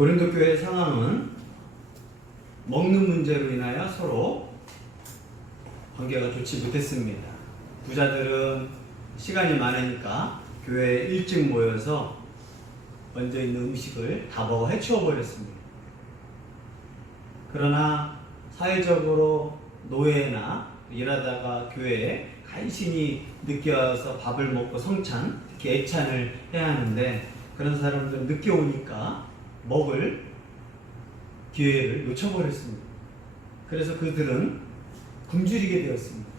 고린도 교회 상황은 먹는 문제로 인하여 서로 관계가 좋지 못했습니다. 부자들은 시간이 많으니까 교회에 일찍 모여서 얹어 있는 음식을 다 먹어 해치워 버렸습니다. 그러나 사회적으로 노예나 일하다가 교회에 간신히 늦게 와서 밥을 먹고 성찬, 특히 애찬을 해야 하는데 그런 사람들은 늦게 오니까 먹을 기회를 놓쳐버렸습니다. 그래서 그들은 굶주리게 되었습니다.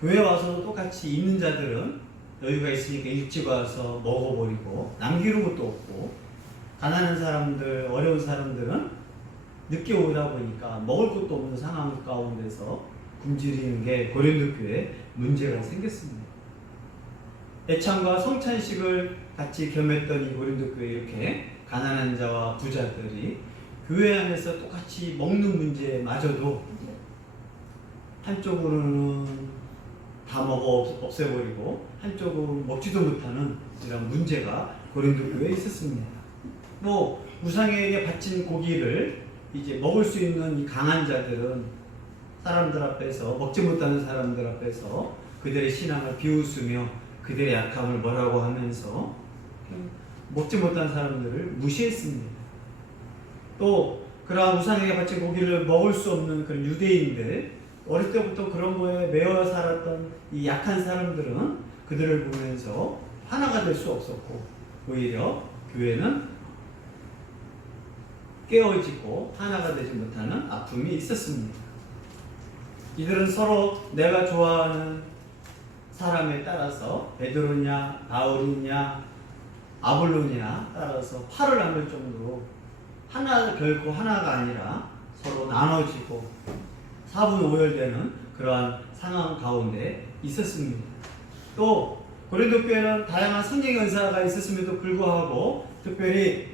교회 와서도 똑같이 있는 자들은 여유가 있으니까 일찍 와서 먹어버리고 남기는 것도 없고, 가난한 사람들, 어려운 사람들은 늦게 오다 보니까 먹을 것도 없는 상황 가운데서 굶주리는 게 고린도 교회에 문제가 생겼습니다. 애찬과 성찬식을 같이 겸했던 이 고린도 교회, 이렇게 가난한 자와 부자들이 교회 안에서 똑같이 먹는 문제마저도 한쪽으로는 다 먹어 없애버리고 한쪽은 먹지도 못하는 이런 문제가 고린도 교회에 있었습니다. 또 우상에게 바친 고기를 이제 먹을 수 있는 이 강한 자들은 사람들 앞에서, 먹지 못하는 사람들 앞에서 그들의 신앙을 비웃으며 그들의 약함을 뭐라고 하면서 먹지 못한 사람들을 무시했습니다. 또 그러한 우상에게 바친 고기를 먹을 수 없는 그런 유대인들, 어릴 때부터 그런 거에 매여 살았던 이 약한 사람들은 그들을 보면서 하나가 될 수 없었고, 오히려 교회는 깨어지고 하나가 되지 못하는 아픔이 있었습니다. 이들은 서로 내가 좋아하는 사람에 따라서 베드로냐 바울이냐 아볼로냐 따라서 팔을 나눌 정도로 결코 하나가 아니라 서로 나눠지고 사분오열되는 그러한 상황 가운데 있었습니다. 또 고린도 교회는 다양한 성령 은사가 있었음에도 불구하고 특별히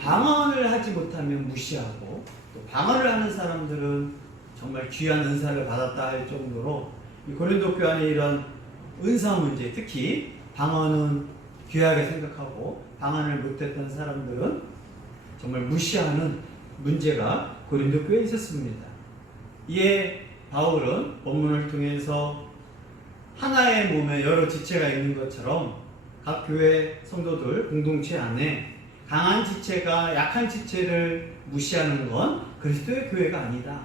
방언을 하지 못하면 무시하고, 또 방언을 하는 사람들은 정말 귀한 은사를 받았다 할 정도로 이 고린도 교회 안에 이런 은사 문제, 특히 방언은 귀하게 생각하고 방언을 못했던 사람들은 정말 무시하는 문제가 고린도 교회에 있었습니다. 이에 바울은 본문을 통해서 하나의 몸에 여러 지체가 있는 것처럼 각 교회 성도들 공동체 안에 강한 지체가 약한 지체를 무시하는 건 그리스도의 교회가 아니다.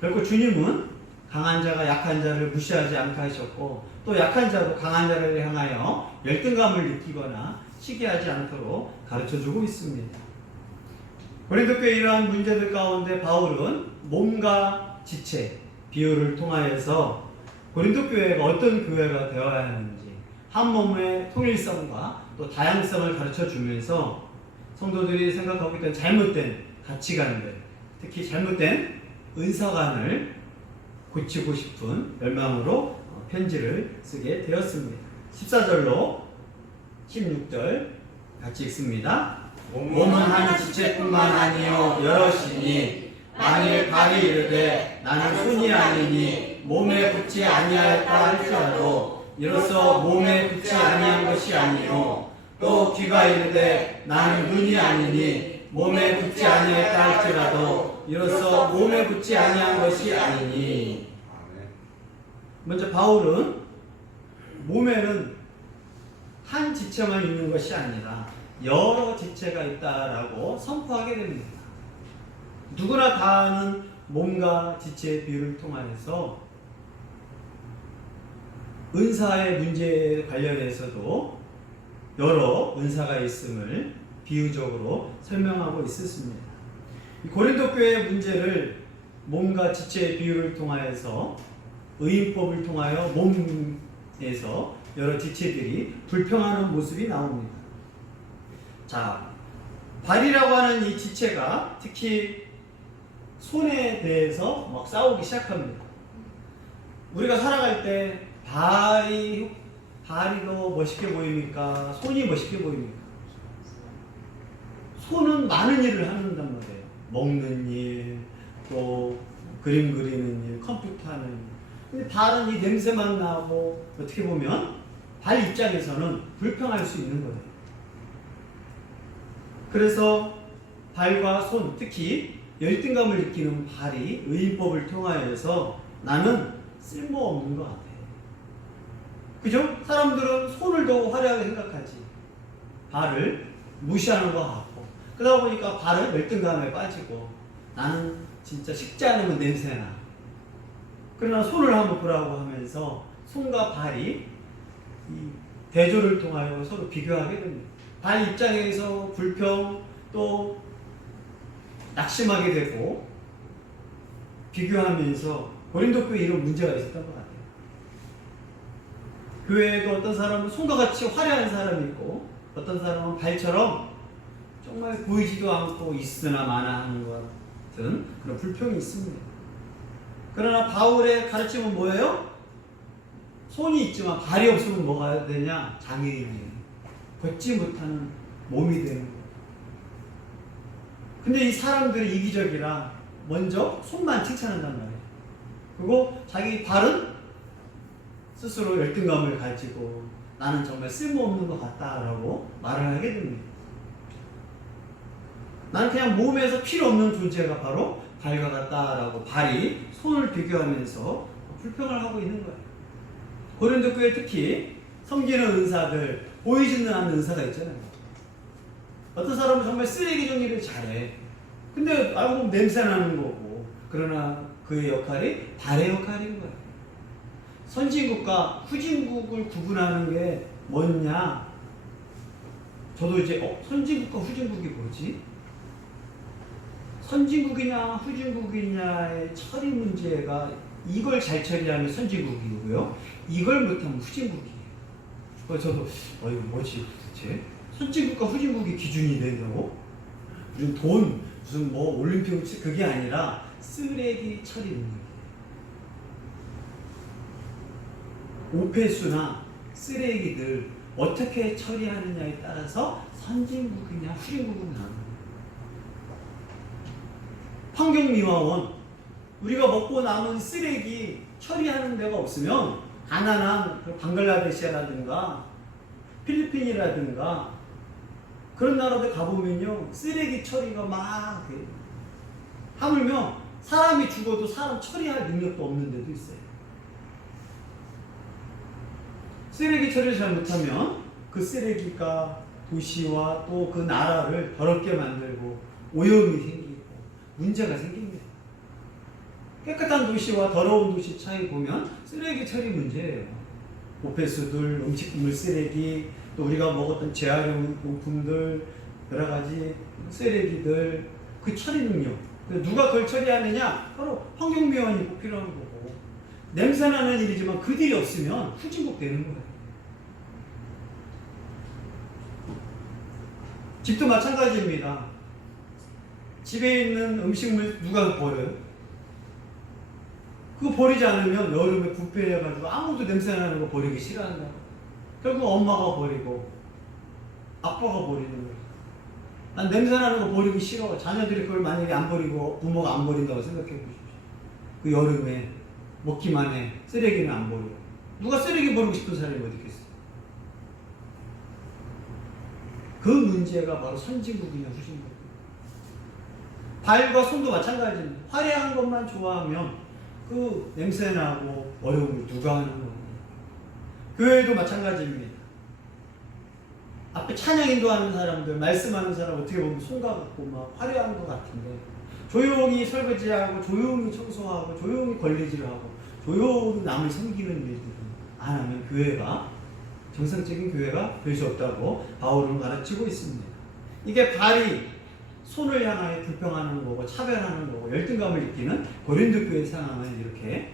결코 주님은 강한 자가 약한 자를 무시하지 않게 하셨고, 또 약한 자도 강한 자를 향하여 열등감을 느끼거나 시기하지 않도록 가르쳐주고 있습니다. 고린도 교회 이러한 문제들 가운데 바울은 몸과 지체, 비유를 통하여서 고린도 교회가 어떤 교회가 되어야 하는지, 한 몸의 통일성과 또 다양성을 가르쳐주면서 성도들이 생각하고 있던 잘못된 가치관들, 특히 잘못된 은사관을 고치고 싶은 열망으로 편지를 쓰게 되었습니다. 14절로 16절 같이 읽습니다. 몸은 한 지체뿐만 아니요 여럿이니 만일 발이 이르되 나는 손이 아니니 몸에 붙지 아니하였다 할지라도 이로써 몸에 붙지 아니한 것이 아니요, 또 귀가 이르되 나는 눈이 아니니 몸에 붙지 아니하였다 할지라도 이로써 몸에 붙지 아니한 것이 아니니. 먼저 바울은 몸에는 한 지체만 있는 것이 아니라 여러 지체가 있다라고 선포하게 됩니다. 누구나 다 아는 몸과 지체의 비유를 통하여서 은사의 문제에 관련해서도 여러 은사가 있음을 비유적으로 설명하고 있었습니다. 고린도 교회의 문제를 몸과 지체의 비유를 통하여서 의인법을 통하여 몸에서 여러 지체들이 불평하는 모습이 나옵니다. 자, 발이라고 하는 이 지체가 특히 손에 대해서 막 싸우기 시작합니다. 우리가 살아갈 때 발이 더 멋있게 보입니까? 손이 멋있게 보입니까? 손은 많은 일을 한단 말이에요. 먹는 일, 또 그림 그리는 일, 컴퓨터 하는 일. 근데 발은 이 냄새만 나고 어떻게 보면 발 입장에서는 불평할 수 있는 거예요. 그래서 발과 손, 특히 열등감을 느끼는 발이 의인법을 통하여서 나는 쓸모없는 것 같아. 그죠? 사람들은 손을 더 화려하게 생각하지. 발을 무시하는 것 같고. 그러다 보니까 발은 열등감에 빠지고 나는 진짜 식지 않으면 냄새나. 그러나 손을 한번 보라고 하면서 손과 발이 이 대조를 통하여 서로 비교하게 됩니다. 발 입장에서 불평 또 낙심하게 되고 비교하면서 고린도 교회에 이런 문제가 있었던 것 같아요. 교회에도 어떤 사람은 손과 같이 화려한 사람이 있고 어떤 사람은 발처럼 정말 보이지도 않고 있으나 마나 하는 것 같은 그런 불평이 있습니다. 그러나 바울의 가르침은 뭐예요? 손이 있지만 발이 없으면 뭐가 되냐? 장애인이에요. 걷지 못하는 몸이 되는 거예요. 근데 이 사람들이 이기적이라 먼저 손만 칭찬한단 말이에요. 그리고 자기 발은 스스로 열등감을 가지고 나는 정말 쓸모없는 것 같다라고 말을 하게 됩니다. 나는 그냥 몸에서 필요 없는 존재가 바로 발과 같다라고 발이 손을 비교하면서 불평을 하고 있는 거예요. 고린도 교회 특히 섬기는 은사들, 보이지는 않는 은사가 있잖아요. 어떤 사람은 정말 쓰레기 정리를 잘해. 근데 알고 보면 냄새 나는 거고. 그러나 그의 역할이 발의 역할인 거예요. 선진국과 후진국을 구분하는 게 뭐냐? 저도 이제 선진국과 후진국이 뭐지? 선진국이냐 후진국이냐의 처리 문제가 이걸 잘 처리하면 선진국이고요. 이걸 못하면 후진국이에요. 그래서 저도 이거 뭐지 도대체? 선진국과 후진국이 기준이 된다고? 무슨 돈, 무슨 뭐 올림픽 그게 아니라 쓰레기 처리 능력이에요. 오폐수나 쓰레기들 어떻게 처리하느냐에 따라서 선진국이냐 후진국은 나옵니다. 환경미화원, 우리가 먹고 남은 쓰레기 처리하는 데가 없으면 가난한 방글라데시라든가 필리핀이라든가 그런 나라들 가보면요 쓰레기 처리가 막 돼요. 하물며 사람이 죽어도 사람 처리할 능력도 없는 데도 있어요. 쓰레기 처리를 잘못하면 그 쓰레기가 도시와 또 그 나라를 더럽게 만들고 오염이 생기고 문제가 생깁니다. 깨끗한 도시와 더러운 도시 차이 보면 쓰레기 처리 문제예요. 오폐수들, 음식물 쓰레기, 또 우리가 먹었던 재활용품들, 여러 가지 쓰레기들, 그 처리 능력. 누가 그걸 처리하느냐? 바로 환경미화원이 꼭 필요한 거고. 냄새나는 일이지만 그들이 없으면 후진국 되는 거예요. 집도 마찬가지입니다. 집에 있는 음식물 누가 버려요? 그거 버리지 않으면 여름에 부패해가지고 아무도 냄새나는 거 버리기 싫어한다. 결국 엄마가 버리고 아빠가 버리는 거예요. 난 냄새나는 거 버리기 싫어. 자녀들이 그걸 만약에 안 버리고 부모가 안 버린다고 생각해 보십시오. 그 여름에 먹기만 해. 쓰레기는 안 버려. 누가 쓰레기 버리고 싶은 사람이 어디 있겠어요? 그 문제가 바로 선진국이냐 후진국. 발과 손도 마찬가지입니다. 화려한 것만 좋아하면 그 냄새나고 어려움을 누가 하는 거예요? 교회도 마찬가지입니다. 앞에 찬양 인도하는 사람들, 말씀하는 사람 어떻게 보면 손과 같고 막 화려한 것 같은데 조용히 설거지하고 조용히 청소하고 조용히 걸레질을 하고 조용히 남을 섬기는 일들을 안 하면 교회가 정상적인 교회가 될 수 없다고 바울은 가르치고 있습니다. 이게 발이 손을 향하여 불평하는 거고 차별하는 거고 열등감을 느끼는 고린도 교회 상황을 이렇게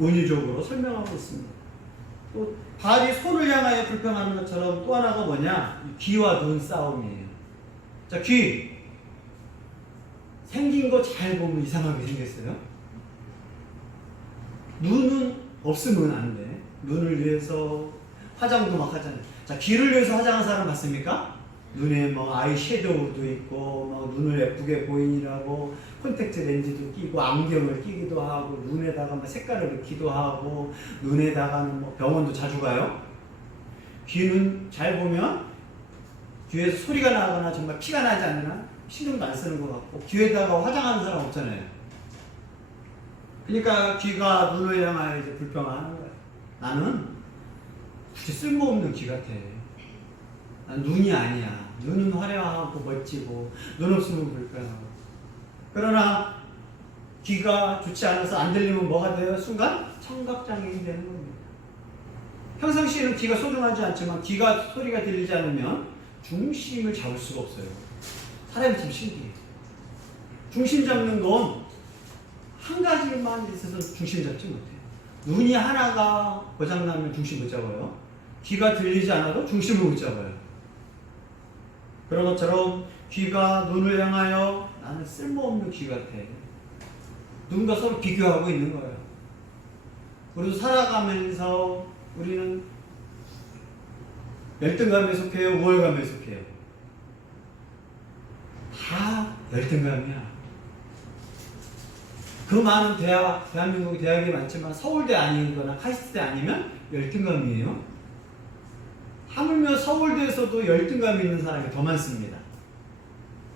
은유적으로 설명하고 있습니다. 또 발이 손을 향하여 불평하는 것처럼 또 하나가 뭐냐? 귀와 눈 싸움이에요. 자, 귀 생긴 거 잘 보면 이상하게 생겼어요. 눈은 없으면 안 돼. 눈을 위해서 화장도 막 하잖아요. 자, 귀를 위해서 화장한 사람 봤습니까? 눈에 뭐 아이 섀도우도 있고 뭐 눈을 예쁘게 보이라고 콘택트 렌즈도 끼고 안경을 끼기도 하고 눈에다가 뭐 색깔을 넣기도 하고 눈에다가는 뭐 병원도 자주 가요. 귀는 잘 보면 귀에서 소리가 나거나 정말 피가 나지 않으나 신경도 안 쓰는 것 같고, 귀에다가 화장하는 사람 없잖아요. 그러니까 귀가 눈을 향하여 이제 불평하는 거예요. 나는 굳이 쓸모없는 귀 같아. 난 눈이 아니야. 눈은 화려하고 멋지고 눈 없으면 불편하고. 그러나 귀가 좋지 않아서 안 들리면 뭐가 돼요? 순간 청각장애인이 되는 겁니다. 평상시에는 귀가 소중하지 않지만 귀가 소리가 들리지 않으면 중심을 잡을 수가 없어요. 사람이 참 신기해요. 중심 잡는 건 한 가지만 있어서 중심 잡지 못해요. 눈이 하나가 고장나면 중심 못 잡아요. 귀가 들리지 않아도 중심을 못 잡아요. 그런 것처럼 귀가 눈을 향하여 나는 쓸모없는 귀 같아. 누군가 서로 비교하고 있는 거예요. 우리도 살아가면서 우리는 열등감에 속해요? 우월감에 속해요? 다 열등감이야. 그 많은 대한민국 대학이 많지만 서울대 아니거나 카이스트대 아니면 열등감이에요. 하물며 서울대에서도 열등감이 있는 사람이 더 많습니다.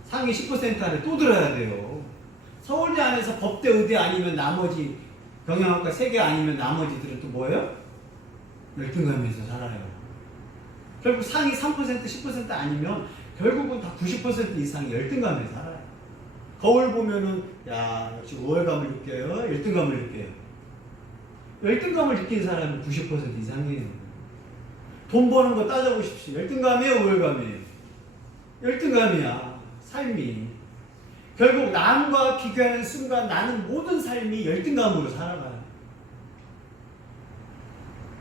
상위 10% 안에 또 들어야 돼요. 서울대 안에서 법대, 의대 아니면 나머지 경영학과 3개 아니면 나머지들은 또 뭐예요? 열등감에서 살아요. 결국 상위 3%, 10% 아니면 결국은 다 90% 이상이 열등감에 살아요. 거울 보면은 야 역시 우월감을 느껴요? 열등감을 느껴요? 열등감을 느낀 사람은 90% 이상이에요. 돈 버는 거 따져보십시오. 열등감이에요? 우월감이에요? 열등감이야. 삶이. 결국 남과 비교하는 순간 나는 모든 삶이 열등감으로 살아가요.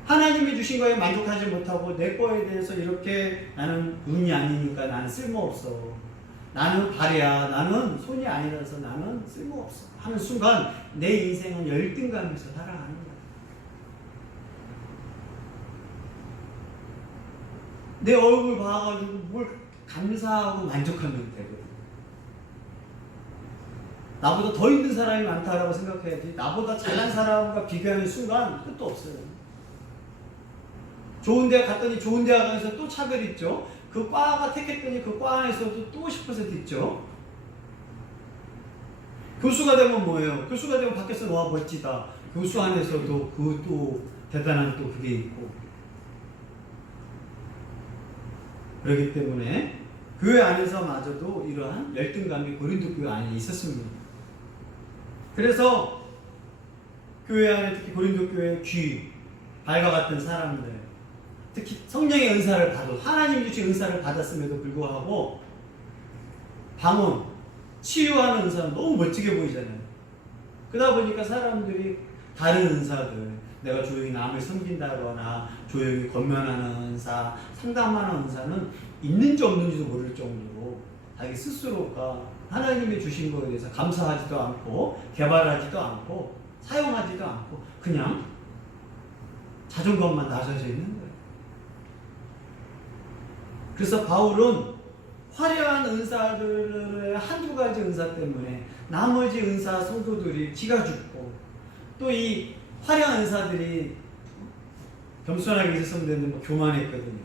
하나님이 주신 거에 만족하지 못하고 내 거에 대해서 이렇게 나는 눈이 아니니까 나는 쓸모없어. 나는 발이야. 나는 손이 아니라서 나는 쓸모없어. 하는 순간 내 인생은 열등감에서 살아가는 거야. 내 얼굴 봐가지고 뭘 감사하고 만족하면 되거든. 나보다 더 힘든 사람이 많다라고 생각해야지. 나보다 잘난 사람과 비교하는 순간 끝도 없어요. 좋은 대학 갔더니 좋은 대학 안에서 또 차별이 있죠. 그 과가 택했더니 그 과 안에서도 또 10% 있죠. 교수가 되면 뭐예요? 교수가 되면 밖에서 와 멋지다. 교수 안에서도 그 또 대단한 또 그게 있고. 그렇기 때문에 교회 안에서마저도 이러한 열등감이 고린도 교회 안에 있었습니다. 그래서 교회 안에 특히 고린도 교회 귀, 발과 같은 사람들, 특히 성령의 은사를 받아 하나님 주신 은사를 받았음에도 불구하고 방언, 치유하는 은사는 너무 멋지게 보이잖아요. 그러다 보니까 사람들이 다른 은사들, 내가 조용히 남을 섬긴다거나 조용히 권면하는 은사, 상담하는 은사는 있는지 없는지도 모를 정도로 자기 스스로가 하나님이 주신 거에 대해서 감사하지도 않고 개발하지도 않고 사용하지도 않고 그냥 자존감만 낮아져 있는 거예요. 그래서 바울은 화려한 은사들의 한두 가지 은사 때문에 나머지 은사 성도들이 기가 죽고 또 이 화려한 은사들이 겸손하게 있었으면 되는데 뭐 교만했거든요.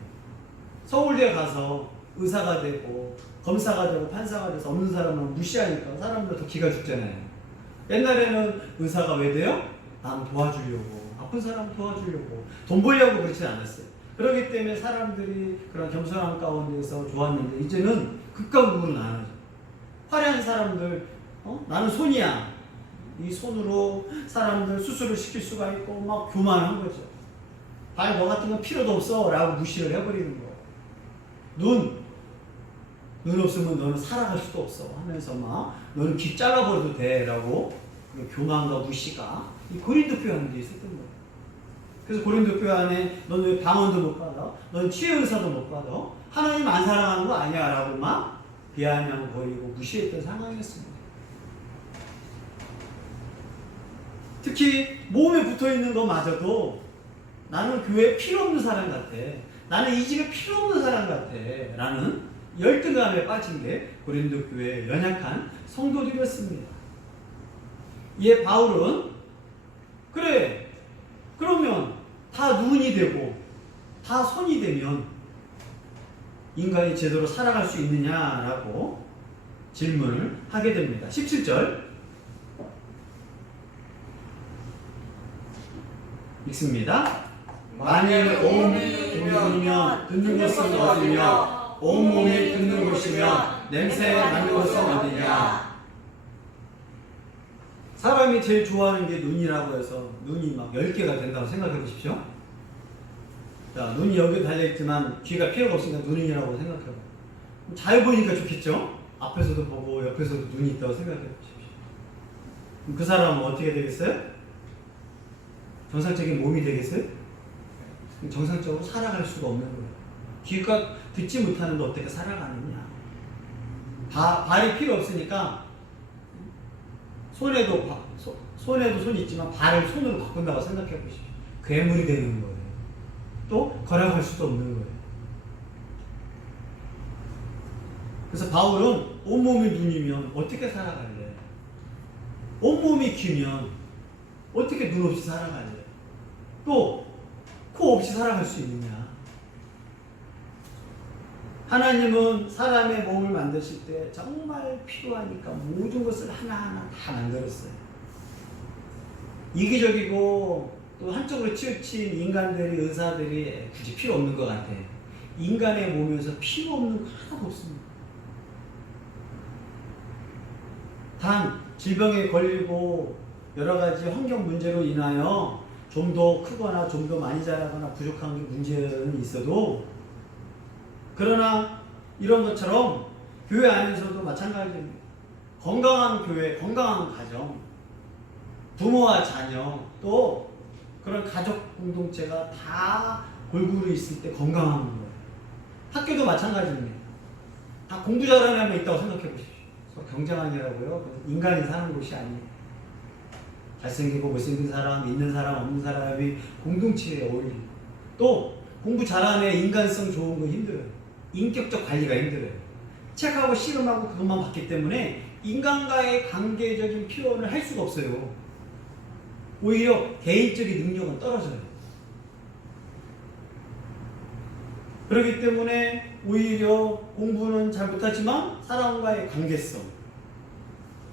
서울대 가서 의사가 되고 검사가 되고 판사가 돼서 없는 사람은 무시하니까 사람들 더 기가 죽잖아요. 옛날에는 의사가 왜 돼요? 남 도와주려고, 아픈 사람 도와주려고, 돈 벌려고 그렇지 않았어요. 그렇기 때문에 사람들이 그런 겸손한 가운데서 좋았는데 이제는 극과 극으로 나눠져. 화려한 사람들, 나는 손이야. 이 손으로 사람들 수술을 시킬 수가 있고 막 교만한 거죠. 발 너 같은 건 필요도 없어 라고 무시를 해버리는 거예요. 눈 없으면 너는 살아갈 수도 없어 하면서 막 너는 귀 잘라버려도 돼 라고 교만과 무시가 이 고린도 교회 안에 있었던 거예요. 그래서 고린도 교회 안에 너는 왜 방언도 못 받아? 너는 치유 은사도 못 받아? 하나님 안 사랑하는 거 아니야? 라고 막 비아냥거리고 무시했던 상황이었습니다. 특히 몸에 붙어있는 것마저도 나는 교회에 필요 없는 사람 같아. 나는 이 집에 필요 없는 사람 같아. 라는 열등감에 빠진 게 고린도 교회의 연약한 성도들이었습니다. 이에 바울은 그래 그러면 다 눈이 되고 다 손이 되면 인간이 제대로 살아갈 수 있느냐라고 질문을 하게 됩니다. 17절 읽습니다. 만일 온 눈이면 듣는 것은 어디며 온몸이 듣는 곳이면 냄새 맡는 것은 어디냐. 사람이 제일 좋아하는 게 눈이라고 해서 눈이 막 10개가 된다고 생각해 보십시오. 자, 눈이 여기 달려있지만 귀가 필요가 없으니까 눈이라고 생각해요. 잘 보니까 좋겠죠? 앞에서도 보고 옆에서도 눈이 있다고 생각해 보십시오. 그럼 그 사람은 어떻게 되겠어요? 정상적인 몸이 되겠어요? 정상적으로 살아갈 수가 없는 거예요. 귀가 듣지 못하는데 어떻게 살아가느냐. 발이 필요 없으니까 손에도 손 있지만 발을 손으로 바꾼다고 생각해 보십시오. 괴물이 되는 거예요. 또 걸어갈 수도 없는 거예요. 그래서 바울은 온몸이 눈이면 어떻게 살아갈래? 온몸이 귀면 어떻게 눈 없이 살아갈래? 또 코 없이 살아갈 수 있느냐? 하나님은 사람의 몸을 만드실 때 정말 필요하니까 모든 것을 하나하나 다 만들었어요. 이기적이고 또 한쪽으로 치우친 인간들이, 의사들이 굳이 필요 없는 것 같아. 인간의 몸에서 필요 없는 거 하나도 없습니다. 단 질병에 걸리고 여러 가지 환경 문제로 인하여 좀 더 크거나 좀 더 많이 자라거나 부족한 게 문제는 있어도, 그러나 이런 것처럼 교회 안에서도 마찬가지입니다. 건강한 교회, 건강한 가정, 부모와 자녀, 또 그런 가족 공동체가 다 골고루 있을 때 건강한 거예요. 학교도 마찬가지입니다. 다 공부 잘하는 애만 있다고 생각해 보십시오. 경쟁하느라고요. 인간이 사는 곳이 아니에요. 잘생기고 못생긴 사람, 있는 사람, 없는 사람이 공동체에 어울리고, 또 공부 잘하는 애 인간성 좋은 거 힘들어요. 인격적 관리가 힘들어요. 책하고 씨름하고 그것만 봤기 때문에 인간과의 관계적인 표현을 할 수가 없어요. 오히려 개인적인 능력은 떨어져요. 그렇기 때문에 오히려 공부는 잘 못하지만 사람과의 관계성,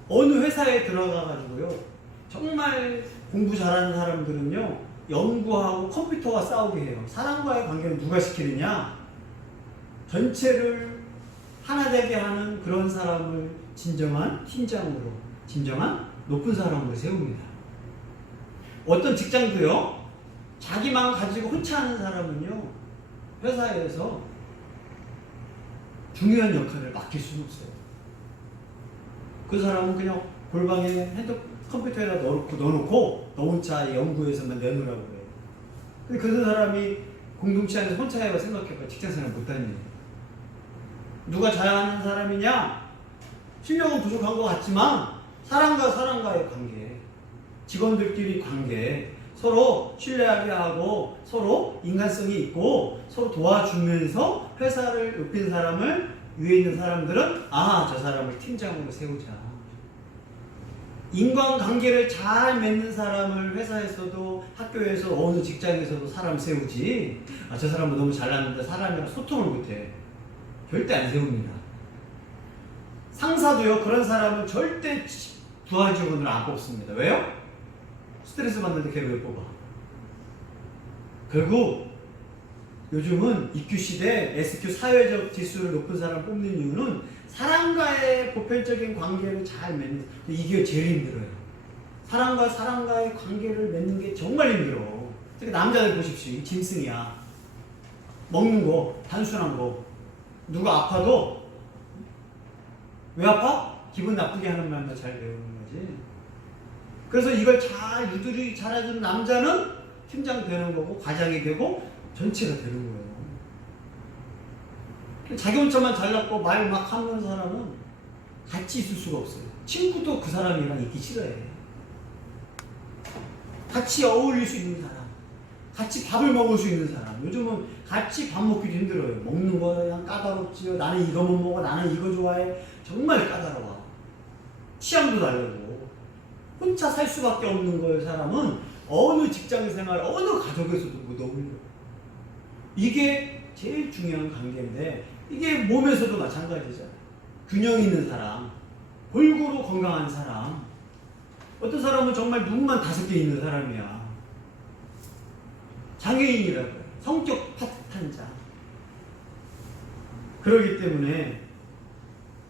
어느 회사에 들어가가지고요, 정말 공부 잘하는 사람들은요, 연구하고 컴퓨터가 싸우게 해요. 사람과의 관계는 누가 시키느냐? 전체를 하나 되게 하는 그런 사람을 진정한 팀장으로, 진정한 높은 사람으로 세웁니다. 어떤 직장도요, 자기만 가지고 혼자 하는 사람은요, 회사에서 중요한 역할을 맡길 수는 없어요. 그 사람은 그냥 골방에 컴퓨터에다 넣어놓고 너 혼자 연구에서만 내놓으라고 그래요. 근데 그 사람이 공동체 안에서 혼자 해봐 생각해봐. 직장생활 못하니. 누가 잘하는 사람이냐? 실력은 부족한 것 같지만 사람과 사람과의 관계, 직원들끼리 관계, 서로 신뢰하게 하고 서로 인간성이 있고 서로 도와주면서 회사를 높인 사람을, 위에 있는 사람들은 저 사람을 팀장으로 세우자. 인간관계를 잘 맺는 사람을 회사에서도 학교에서 어느 직장에서도 사람 세우지, 저 사람은 너무 잘났는데 사람이랑 소통을 못해, 절대 안 세웁니다. 상사도요, 그런 사람은 절대 부하 직원을 안 뽑습니다. 왜요? 스트레스 받는데 걔를 왜 뽑아? 결국 요즘은 EQ 시대, SQ 사회적 지수를 높은 사람 뽑는 이유는 사람과의 보편적인 관계를 잘 맺는, 이게 제일 힘들어요. 사람과 사람과의 관계를 맺는 게 정말 힘들어. 특히 남자들 보십시오. 짐승이야. 먹는 거, 단순한 거. 누가 아파도 왜 아파? 기분 나쁘게 하는 말만 잘 배우는 거지. 그래서 이걸 잘 유두리 잘해주는 남자는 팀장 되는 거고, 과장이 되고, 전체가 되는 거예요. 자기 혼자만 잘났고 말 막 하는 사람은 같이 있을 수가 없어요. 친구도 그 사람이랑 있기 싫어해. 같이 어울릴 수 있는 사람, 같이 밥을 먹을 수 있는 사람. 요즘은 같이 밥 먹기도 힘들어요. 먹는 거 그냥 까다롭지요. 나는 이거 못 먹어, 나는 이거 좋아해. 정말 까다로워. 취향도 다르고. 혼자 살 수밖에 없는 거예요. 사람은 어느 직장생활, 어느 가족에서도 못 어울려요. 이게 제일 중요한 관계인데, 이게 몸에서도 마찬가지죠. 균형 있는 사람, 골고루 건강한 사람. 어떤 사람은 정말 눈만 5개 있는 사람이야. 장애인이라고 해요. 성격 파탄자. 그렇기 때문에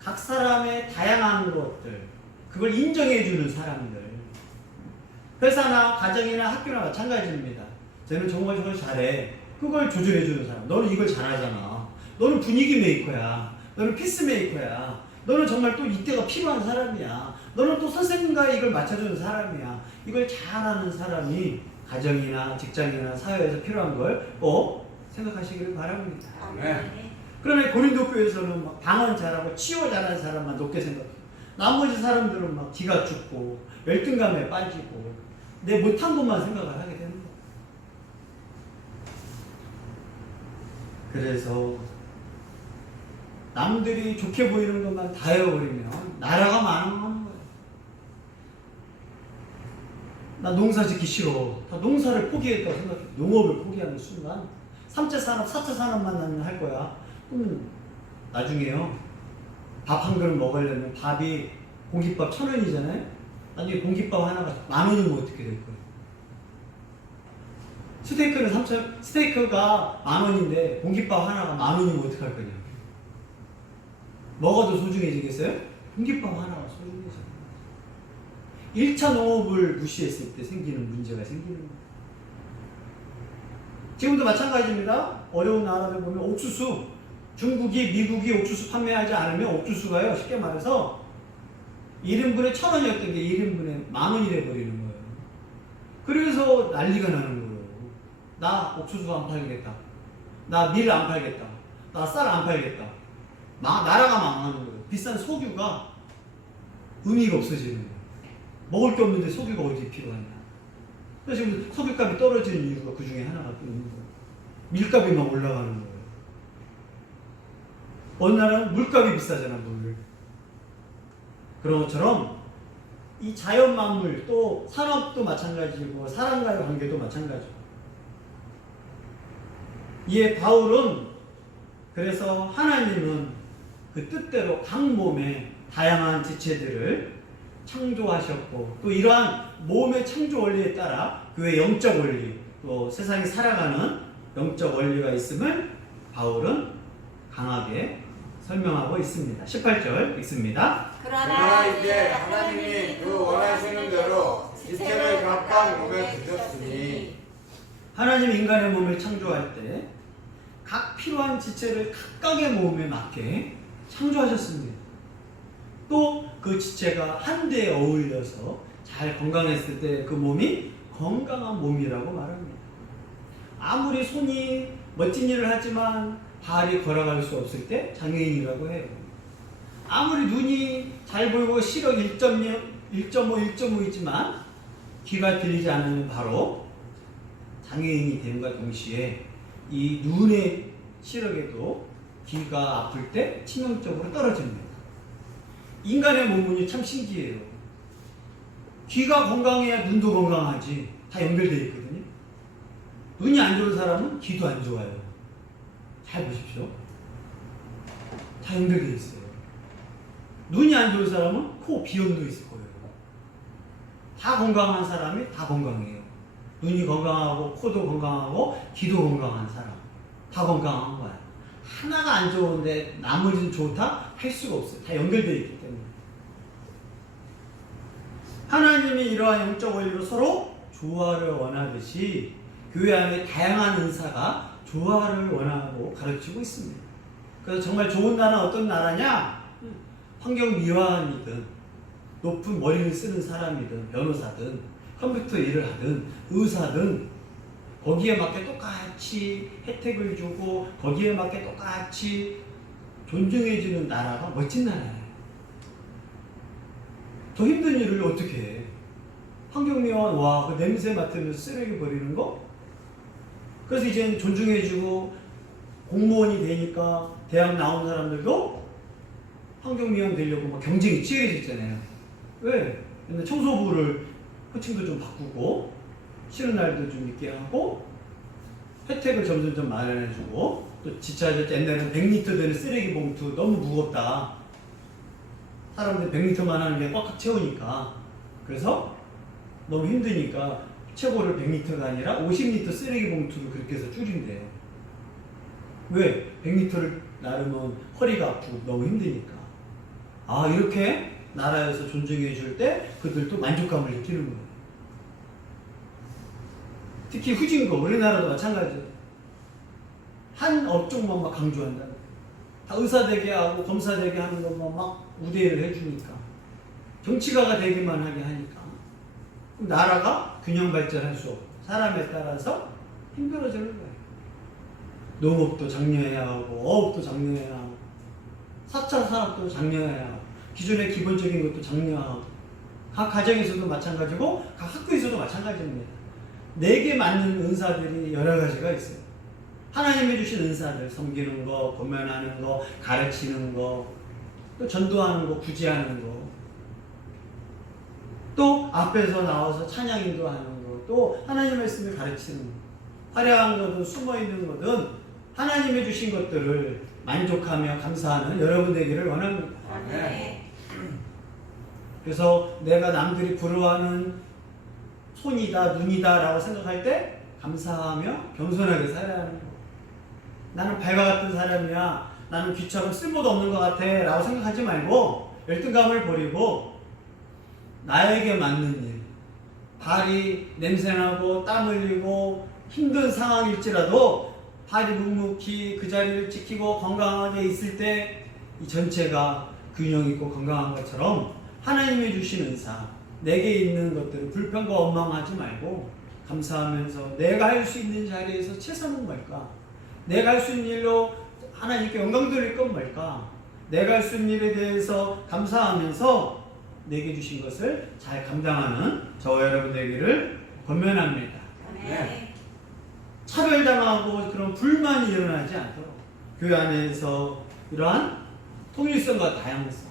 각 사람의 다양한 것들, 그걸 인정해주는 사람들. 회사나 가정이나 학교나 마찬가지입니다. 쟤는 정말 저걸 잘해. 그걸 조절해주는 사람. 너는 이걸 잘하잖아. 너는 분위기 메이커야. 너는 피스메이커야. 너는 정말 또 이때가 필요한 사람이야. 너는 또 선생님과 이걸 맞춰주는 사람이야. 이걸 잘하는 사람이 가정이나 직장이나 사회에서 필요한 걸 꼭 생각하시기를 바랍니다. 네. 그러나 고린도 교회에서는 막 방언 잘하고 치유 잘하는 사람만 높게 생각해요. 나머지 사람들은 막 기가 죽고 열등감에 빠지고 내 못한 것만 생각을 하게 되는 거예요. 그래서 남들이 좋게 보이는 것만 다 해버리면 나라가 망하는 거예요. 나 농사 짓기 싫어. 다 농사를 포기했다고 생각해. 농업을 포기하는 순간 3차 산업, 4차 산업만 할 거야. 그러면 나중에요. 밥 한 그릇 먹으려면 밥이 공깃밥 1,000원이잖아요. 나중에 공깃밥 하나가 10,000원이면 어떻게 될 거예요? 스테이크가 10,000원인데 공깃밥 하나가 10,000원이면 어떡할 거냐? 뭐가 더 소중해지겠어요? 공깃밥 하나가 소중해져요. 1차 농업을 무시했을 때 생기는 문제가 생기는 거예요. 지금도 마찬가지입니다. 어려운 나라들 보면 옥수수, 중국이, 미국이 옥수수 판매하지 않으면 옥수수가요, 쉽게 말해서 1인분에 1,000원이었던 게 1인분에 10,000원이 돼버리는 거예요. 그래서 난리가 나는 거예요. 나 옥수수 안 팔겠다. 나 밀 안 팔겠다. 나 쌀 안 팔겠다. 나라가 망하는 거예요. 비싼 석유가 의미가 없어지는 거예요. 먹을 게 없는데 석유가 어디 필요하냐. 그래서 지금 석유값이 떨어지는 이유가 그 중에 하나가 또 있는 거예요. 밀값이 막 올라가는 거예요. 어느 나라는 물값이 비싸잖아, 물. 그런 것처럼 이 자연 만물 또 산업도 마찬가지고 사람과의 관계도 마찬가지고. 이에 바울은 그래서 하나님은 그 뜻대로 각 몸에 다양한 지체들을 창조하셨고 또 이러한 몸의 창조 원리에 따라 그의 영적 원리 또 세상에 살아가는 영적 원리가 있음을 바울은 강하게 설명하고 있습니다. 18절 읽습니다. 그러나 이제 하나님이 그 원하시는 대로 지체를 각각 몸에 주셨으니 하나님이 인간의 몸을 창조할 때 각 필요한 지체를 각각의 몸에 맞게 창조하셨습니다. 또 그 지체가 한데에 어울려서 잘 건강했을 때 그 몸이 건강한 몸이라고 말합니다. 아무리 손이 멋진 일을 하지만 발이 걸어갈 수 없을 때 장애인이라고 해요. 아무리 눈이 잘 보이고 시력 1.0, 1.5있지만 귀가 들리지 않으면 바로 장애인이 됨과 동시에 이 눈의 시력에도 귀가 아플 때 치명적으로 떨어집니다. 인간의 몸은요 참 신기해요. 귀가 건강해야 눈도 건강하지. 다 연결되어 있거든요. 눈이 안 좋은 사람은 귀도 안 좋아요. 잘 보십시오. 다 연결되어 있어요. 눈이 안 좋은 사람은 코 비염도 있을 거예요. 다 건강한 사람이 다 건강해요. 눈이 건강하고 코도 건강하고 귀도 건강한 사람 다 건강한 거야. 하나가 안 좋은데 나머지는 좋다? 할 수가 없어요. 다 연결되어 있기 때문에. 하나님이 이러한 영적 원리로 서로 조화를 원하듯이 교회 안에 다양한 은사가 조화를 원하고 가르치고 있습니다. 그래서 정말 좋은 나라는 어떤 나라냐? 환경미화원이든 높은 머리를 쓰는 사람이든 변호사든 컴퓨터 일을 하든 의사든 거기에 맞게 똑같이 혜택을 주고 거기에 맞게 똑같이 존중해주는 나라가 멋진 나라예요. 더 힘든 일을 어떻게 해? 환경미화원 와, 그 냄새 맡으면서 쓰레기 버리는 거? 그래서 이제 존중해주고 공무원이 되니까 대학 나온 사람들도 환경미화원 되려고 막 경쟁이 치열해졌잖아요. 왜? 근데 청소부를 호칭도 좀 바꾸고 쉬는 날도 좀 있게 하고 혜택을 점점점 마련해주고 또 또 지쳐졌지. 옛날에는 100리터 되는 쓰레기 봉투 너무 무겁다. 사람들이 100리터만 하는 게 꽉꽉 채우니까. 그래서 너무 힘드니까 최고를 100리터가 아니라 50리터 쓰레기 봉투를 그렇게 해서 줄인대요. 왜? 100리터를 나르면 허리가 아프고 너무 힘드니까. 아, 이렇게 나라에서 존중해 줄 때 그들도 만족감을 느끼는 거예요. 특히 후진국, 우리나라도 마찬가지예요. 한 업종만 막 강조한다. 다 의사되게 하고 검사되게 하는 것만 막 우대를 해주니까. 정치가가 되기만 하게 하니까. 나라가 균형 발전할 수 없고 사람에 따라서 힘들어지는 거예요. 농업도 장려해야 하고 어업도 장려해야 하고 4차 산업도 장려해야 하고 기존의 기본적인 것도 장려하고 각 가정에서도 마찬가지고 각 학교에서도 마찬가지입니다. 내게 맞는 은사들이 여러 가지가 있어요. 하나님이 주신 은사들, 섬기는 거, 권면하는 거, 가르치는 거, 또 전도하는 거, 구제하는 거, 또 앞에서 나와서 찬양 인도하는 거, 또 하나님의 말씀을 가르치는 거, 화려한 거든 숨어있는 거든 하나님이 주신 것들을 만족하며 감사하는 여러분 되기를 원합니다. 네. 그래서 내가 남들이 부러워하는 손이다, 눈이다 라고 생각할 때 감사하며 겸손하게 살아야 하는 거. 나는 발과 같은 사람이야, 나는 귀처럼 쓸모도 없는 것 같아 라고 생각하지 말고 열등감을 버리고 나에게 맞는 일, 발이 냄새나고 땀 흘리고 힘든 상황일지라도 발이 묵묵히 그 자리를 지키고 건강하게 있을 때 이 전체가 균형 있고 건강한 것처럼 하나님이 주신 은사, 내게 있는 것들을 불평과 원망하지 말고 감사하면서 내가 할 수 있는 자리에서 최선을 뭘까? 내가 할 수 있는 일로 하나님께 영광 돌릴 건 뭘까? 내가 할 수 있는 일에 대해서 감사하면서 내게 주신 것을 잘 감당하는 저와 여러분 되기를 권면합니다. 네. 차별당하고 그런 불만이 일어나지 않도록 교회 안에서 이러한 통일성과 다양성,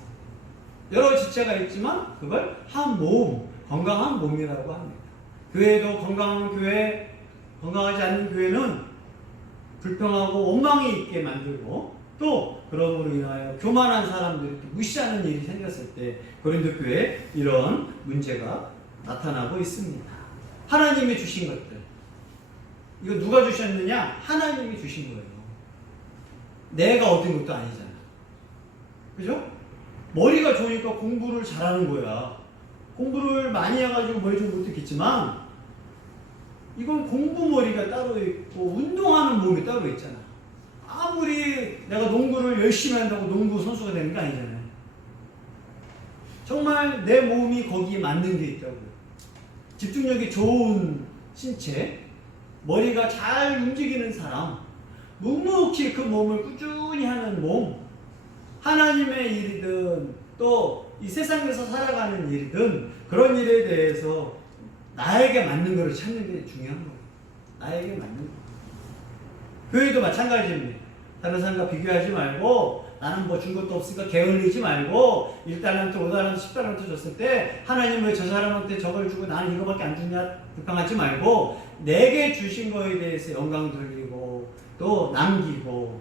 여러 지체가 있지만 그걸 한 몸, 건강한 몸이라고 합니다. 교회도 건강한 교회, 건강하지 않는 교회는 불평하고 원망이 있게 만들고 또 그러므로 인하여 교만한 사람들이 무시하는 일이 생겼을 때 고린도 교회에 이런 문제가 나타나고 있습니다. 하나님이 주신 것들, 이거 누가 주셨느냐? 하나님이 주신 거예요. 내가 얻은 것도 아니잖아. 그죠? 머리가 좋으니까 공부를 잘하는 거야. 공부를 많이 해가지고 머리 좀 못했겠지만 이건 공부머리가 따로 있고 운동하는 몸이 따로 있잖아. 아무리 내가 농구를 열심히 한다고 농구 선수가 되는 게 아니잖아요. 정말 내 몸이 거기에 맞는 게 있다고요. 집중력이 좋은 신체, 머리가 잘 움직이는 사람, 묵묵히 그 몸을 꾸준히 하는 몸, 하나님의 일이든 또 이 세상에서 살아가는 일이든 그런 일에 대해서 나에게 맞는 것을 찾는 게 중요한 거예요. 나에게 맞는 거. 교회도 마찬가지입니다. 다른 사람과 비교하지 말고 나는 뭐 준 것도 없으니까 게을리지 말고 1달란트, 5달란트, 10달란트 줬을 때 하나님 왜 저 사람한테 저걸 주고 나는 이거밖에 안 주냐 불평하지 말고 내게 주신 거에 대해서 영광 돌리고 또 남기고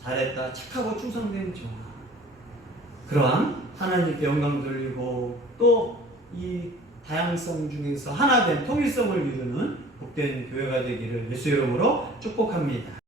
잘했다, 착하고 충성된 종, 그러한 하나님께 영광 돌리고 또 이 다양성 중에서 하나된 통일성을 이루는 복된 교회가 되기를 예수 이름으로 축복합니다.